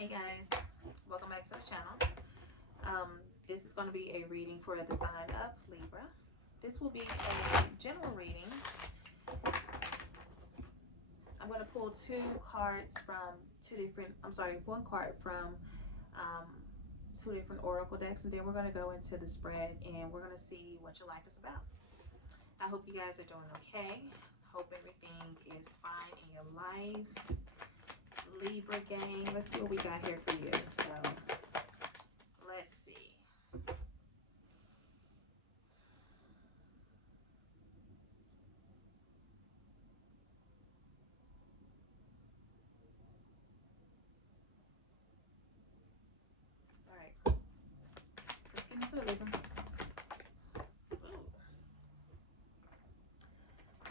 Hey guys, welcome back to the channel. This is going to be a reading for the sign of Libra. This will be a general reading. I'm going to pull one card from um, two different oracle decks, and then we're going to go into the spread and we're going to see what your life is about. I hope you guys are doing okay. Hope everything is fine in your life. Libra gang, let's see what we got here for you. So let's see. All right, let's get into the Libra.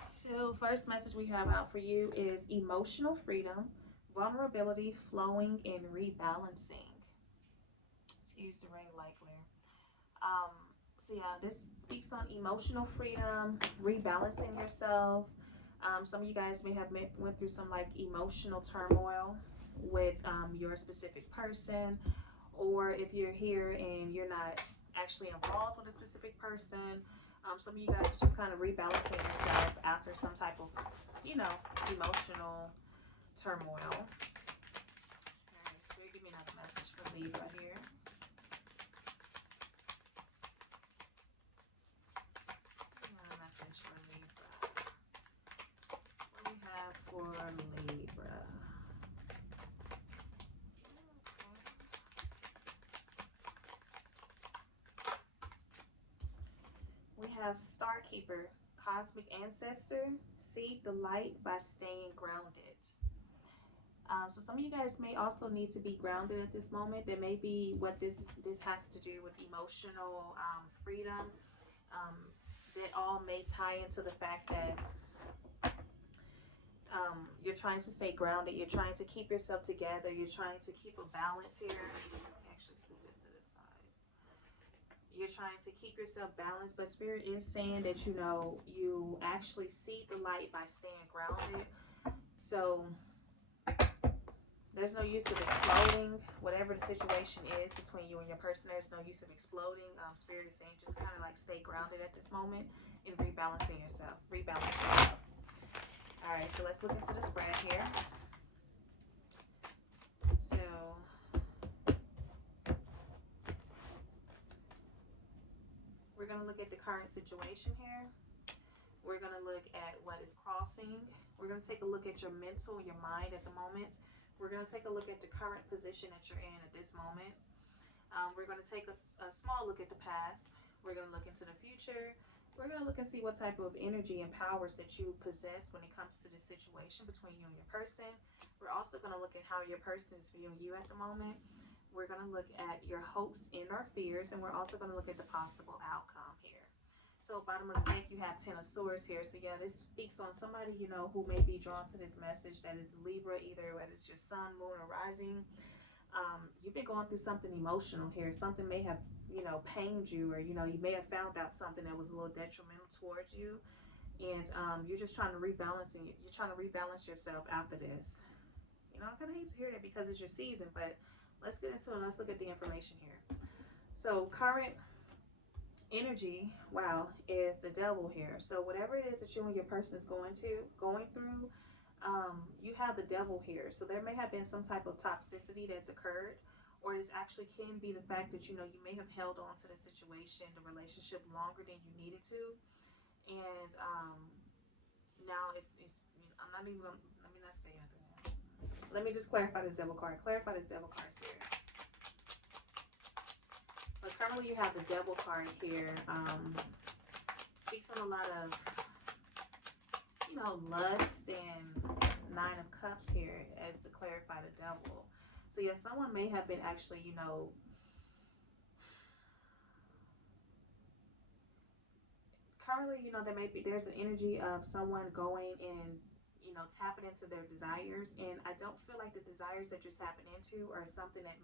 So first message we have out for you is emotional freedom, vulnerability, flowing, and rebalancing. Excuse the ring light glare. Um, so yeah, this speaks on emotional freedom, rebalancing yourself. Some of you guys may have went through some like emotional turmoil with your specific person, or if you're here and you're not actually involved with a specific person, some of you guys are just kind of rebalancing yourself after some type of, emotional turmoil. All right, so give me another message for Libra here. Another message for Libra. What do we have for Libra? We have Star Keeper, Cosmic Ancestor, seek the light by staying grounded. So some of you guys may also need to be grounded at this moment. There may be what this has to do with emotional freedom. Um, that all may tie into the fact that you're trying to stay grounded. You're trying to keep yourself together. You're trying to keep a balance here. Actually, scoot this to the side. You're trying to keep yourself balanced, but Spirit is saying that you actually see the light by staying grounded. So there's no use of exploding. Whatever the situation is between you and your person, there's no use of exploding. Spirit is saying just kind of like stay grounded at this moment and rebalancing yourself. Rebalance yourself. All right, so let's look into the spread here. So we're going to look at the current situation here. We're going to look at what is crossing. We're going to take a look at your mental, your mind at the moment. We're going to take a look at the current position that you're in at this moment. We're going to take a small look at the past. We're going to look into the future. We're going to look and see what type of energy and powers that you possess when it comes to this situation between you and your person. We're also going to look at how your person is viewing you at the moment. We're going to look at your hopes and our fears, and we're also going to look at the possible outcome here. So bottom of the deck, you have 10 of Swords here. So yeah, this speaks on somebody, who may be drawn to this message that is Libra, either whether it's your sun, moon, or rising. You've been going through something emotional here. Something may have, pained you, or, you may have found out something that was a little detrimental towards you. And you're just trying to you're trying to rebalance yourself after this. I kind of hate to hear that because it's your season, but let's get into it. Let's look at the information here. So current energy, wow, is the devil here. So whatever it is that you and your person is going through, you have the devil here. So there may have been some type of toxicity that's occurred, or this actually can be the fact that you may have held on to the situation, the relationship longer than you needed to, and now it's I'm not even gonna, let me not say anything. Let me just clarify this devil card. Clarify this devil card, Spirit. But currently you have the devil card here. Speaks on a lot of, lust and Nine of Cups here as to clarify the devil. So yeah, someone may have been actually, currently, there's an energy of someone going and, tapping into their desires. And I don't feel like the desires that you're tapping into are something that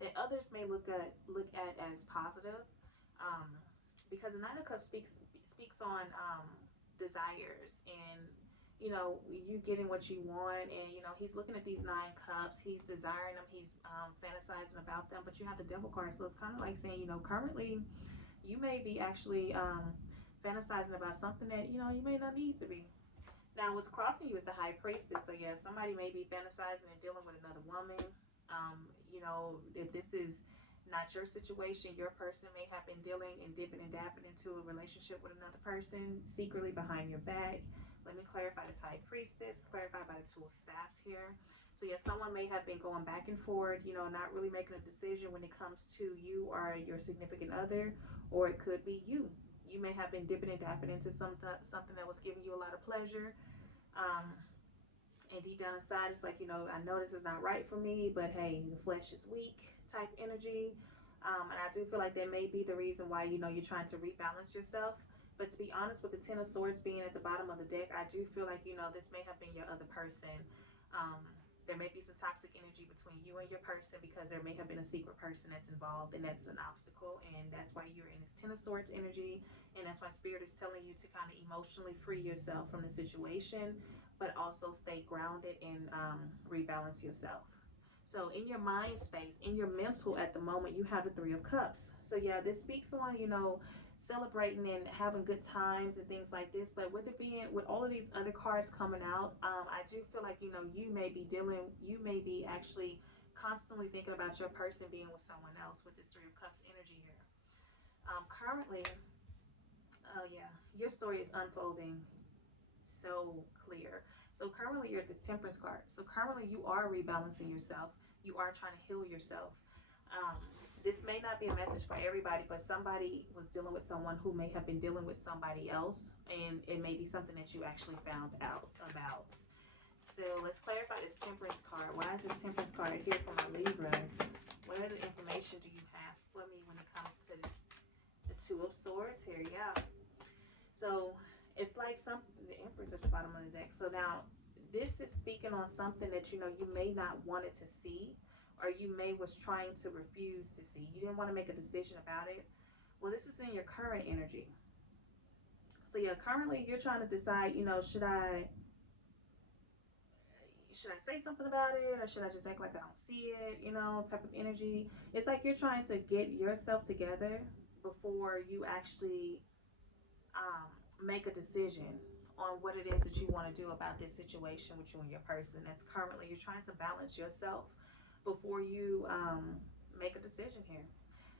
that others may look at as positive, because the Nine of Cups speaks on desires, and you getting what you want, and he's looking at these 9 cups, he's desiring them, he's fantasizing about them, but you have the devil card. So it's kind of like saying, currently you may be actually fantasizing about something that you may not need to be. Now, what's crossing you is the high priestess. So, yeah, somebody may be fantasizing and dealing with another woman. If this is not your situation, your person may have been dealing and dipping and dapping into a relationship with another person secretly behind your back. Let me clarify this high priestess, clarified by the two of staffs here. So, yeah, someone may have been going back and forth, not really making a decision when it comes to you or your significant other, or it could be you. You may have been dipping and dapping into something that was giving you a lot of pleasure, um, and deep down inside, it's like, I know this is not right for me, but hey, the flesh is weak type energy. And I do feel like that may be the reason why, you're trying to rebalance yourself. But to be honest, with the Ten of Swords being at the bottom of the deck, I do feel like, this may have been your other person. Um, there may be some toxic energy between you and your person because there may have been a secret person that's involved, and that's an obstacle. And that's why you're in this Ten of Swords energy. And that's why Spirit is telling you to kind of emotionally free yourself from the situation, but also stay grounded and rebalance yourself. So in your mind space, in your mental at the moment, you have the Three of Cups. So yeah, this speaks on, celebrating and having good times and things like this. But with it being, with all of these other cards coming out, I do feel like, you may be actually constantly thinking about your person being with someone else with this Three of Cups energy here. Currently, oh yeah, your story is unfolding so clear. So currently you're at this Temperance card. So currently you are rebalancing yourself. You are trying to heal yourself. Um, this may not be a message for everybody, but somebody was dealing with someone who may have been dealing with somebody else, and it may be something that you actually found out about. So let's clarify this Temperance card. Why is this Temperance card here for my Libras? What other information do you have for me when it comes to this? The Two of Swords here, yeah. So it's like the Empress at the bottom of the deck. So now this is speaking on something that you may not wanted to see, or you may was trying to refuse to see. You didn't want to make a decision about it. Well, this is in your current energy. So yeah, currently you're trying to decide, should I say something about it, or should I just act like I don't see it, type of energy. It's like you're trying to get yourself together before you actually um, make a decision on what it is that you want to do about this situation with you and your person. That's currently, you're trying to balance yourself before you make a decision here.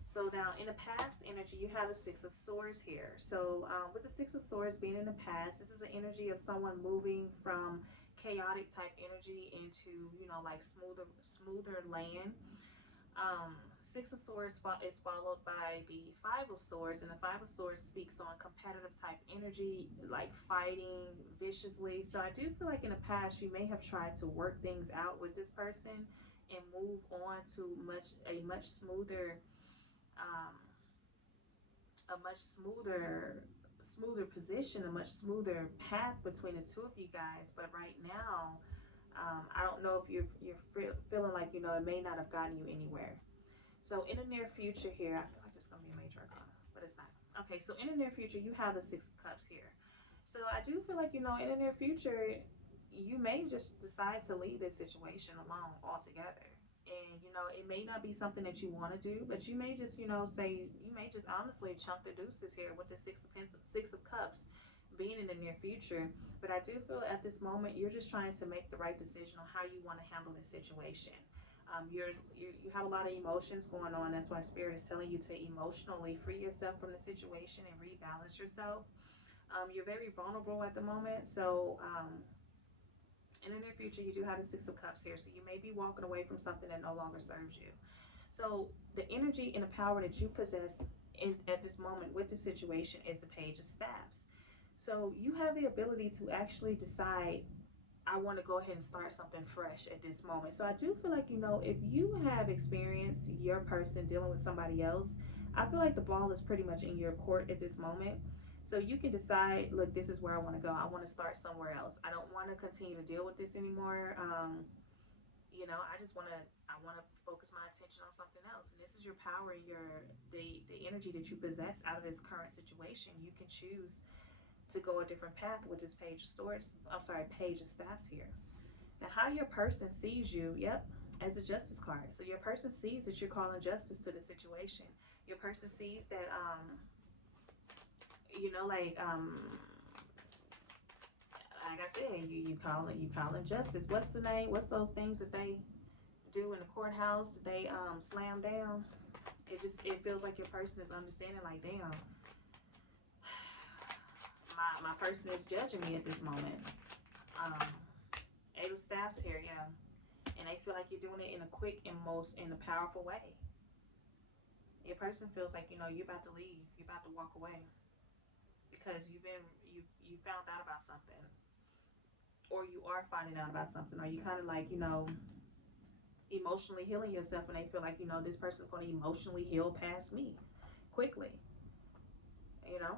So now in the past energy, you have the Six of Swords here. So with the Six of Swords being in the past, this is an energy of someone moving from chaotic type energy into, like smoother land. Six of Swords is followed by the Five of Swords, and the Five of Swords speaks on competitive type energy, like fighting viciously. So I do feel like in the past you may have tried to work things out with this person and move on to a much smoother, um, a much smoother position, a much smoother path between the two of you guys. But right now, I don't know if you're feeling like it may not have gotten you anywhere. So in the near future here, I feel like this is going to be a major arcana, but it's not. Okay, so in the near future, you have the Six of Cups here. So I do feel like, in the near future, you may just decide to leave this situation alone altogether. And, it may not be something that you want to do, but you may just, you may just honestly chunk the deuces here with the Six of Cups being in the near future. But I do feel at this moment, you're just trying to make the right decision on how you want to handle this situation. You have a lot of emotions going on. That's why Spirit is telling you to emotionally free yourself from the situation and rebalance yourself. You're very vulnerable at the moment. So in the near future, you do have the Six of Cups here. So you may be walking away from something that no longer serves you. So the energy and the power that you possess at this moment with the situation is the Page of Staffs. So you have the ability to actually decide, I want to go ahead and start something fresh at this moment. So I do feel like, if you have experienced your person dealing with somebody else, I feel like the ball is pretty much in your court at this moment. So you can decide, look, this is where I want to go. I want to start somewhere else. I don't want to continue to deal with this anymore. I want to focus my attention on something else. And this is your power and the energy that you possess out of this current situation. You can choose to go a different path with this Page of Swords. I'm sorry, Page of Staffs here. Now, how your person sees you, yep, as a Justice card. So your person sees that you're calling justice to the situation. Your person sees that, you know, like I said, you calling justice. What's the name? What's those things that they do in the courthouse that they slam down? It feels like your person is understanding, like, damn, my person is judging me at this moment. Eight of Staffs here, yeah. And they feel like you're doing it in a quick and in a powerful way. Your person feels like, you know, you're about to leave, you're about to walk away because you found out about something, or you are finding out about something, or you kind of like, you know, emotionally healing yourself, and they feel like, you know, this person's going to emotionally heal past me quickly, you know.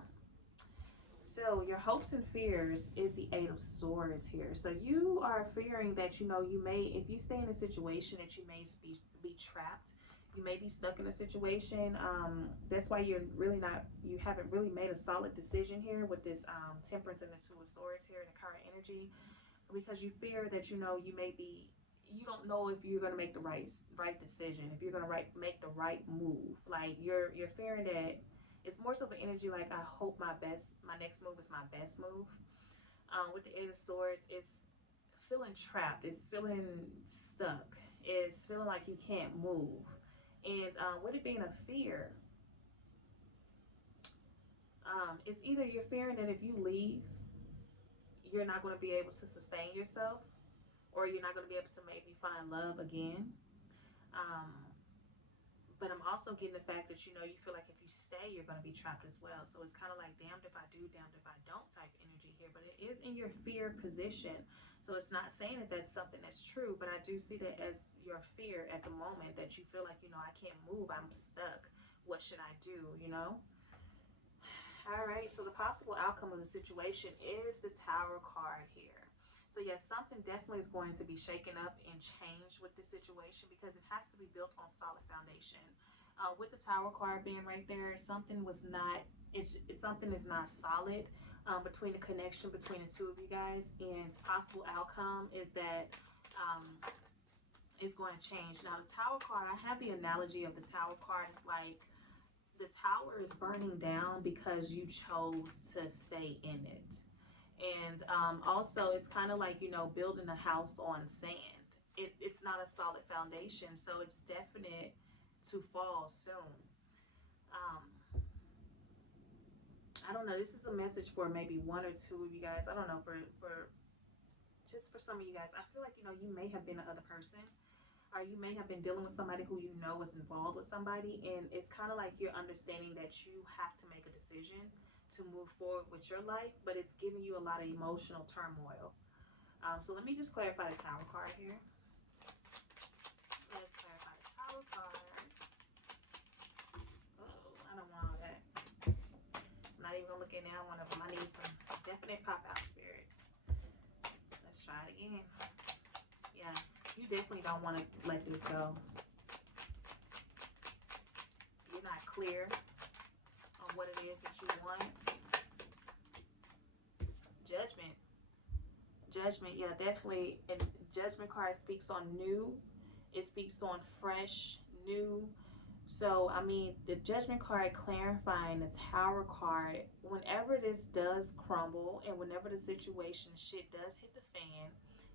So your hopes and fears is the Eight of Swords here. So you are fearing that, you know, you may, if you stay in a situation, that you may be trapped. You may be stuck in a situation. That's why you haven't really made a solid decision here with this Temperance and the Two of Swords here in the current energy, because you fear that, you know, you don't know if you're going to make the right decision, if you're going to make the right move. Like you're fearing that. It's more so the energy like, I hope my next move is my best move. With the Eight of Swords, it's feeling trapped. It's feeling stuck. It's feeling like you can't move. And with it being a fear, it's either you're fearing that if you leave, you're not going to be able to sustain yourself, or you're not going to be able to maybe find love again. Um, But I'm also getting the fact that, you know, you feel like if you stay, you're going to be trapped as well. So it's kind of like damned if I do, damned if I don't type energy here. But it is in your fear position. So it's not saying that that's something that's true. But I do see that as your fear at the moment, that you feel like, you know, I can't move. I'm stuck. What should I do, you know? All right. So the possible outcome of the situation is the Tower card here. So yes, something definitely is going to be shaken up and changed with this situation, because it has to be built on solid foundation. With the Tower card being right there, something is not solid between the connection between the two of you guys, and possible outcome is that it's going to change. Now the Tower card, I have the analogy of the Tower card is like the tower is burning down because you chose to stay in it. And also, it's kind of like, you know, building a house on sand. It's not a solid foundation, so it's definite to fall soon. Um, I don't know. This is a message for maybe one or two of you guys. I don't know, for just for some of you guys. I feel like, you know, you may have been the other person, or you may have been dealing with somebody who you know was involved with somebody, and it's kind of like you're understanding that you have to make a decision to move forward with your life, but it's giving you a lot of emotional turmoil. So let me just clarify the Tower card here. Let's clarify the Tower card. Oh, I don't want all that. I'm not even gonna look at now one of them. I need some definite pop out spirit. Let's try it again. Yeah, you definitely don't want to let this go. You're not clear on what it is that you want. Judgment. Judgment, yeah, definitely. And Judgment card speaks on new. It speaks on fresh, new. So, I mean, the Judgment card clarifying the Tower card, whenever this does crumble and whenever the situation shit does hit the fan,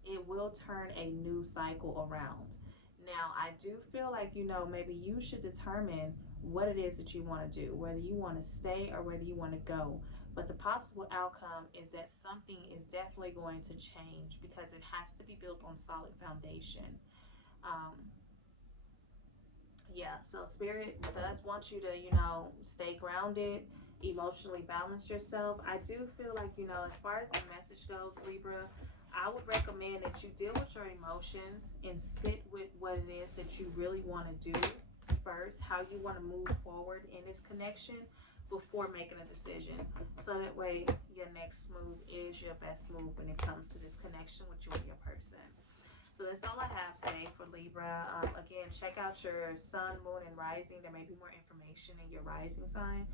it will turn a new cycle around. Now, I do feel like, you know, maybe you should determine what it is that you want to do, whether you want to stay or whether you want to go. But the possible outcome is that something is definitely going to change, because it has to be built on solid foundation. Um, yeah, so Spirit does want you to, you know, stay grounded, emotionally balance yourself. I do feel like, you know, as far as the message goes, Libra, I would recommend that you deal with your emotions and sit with what it is that you really want to do first, how you want to move forward in this connection before making a decision. So that way your next move is your best move when it comes to this connection with you and your person. So that's all I have today for Libra. Again, check out your sun, moon, and rising. There may be more information in your rising sign.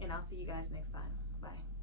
And I'll see you guys next time. Bye.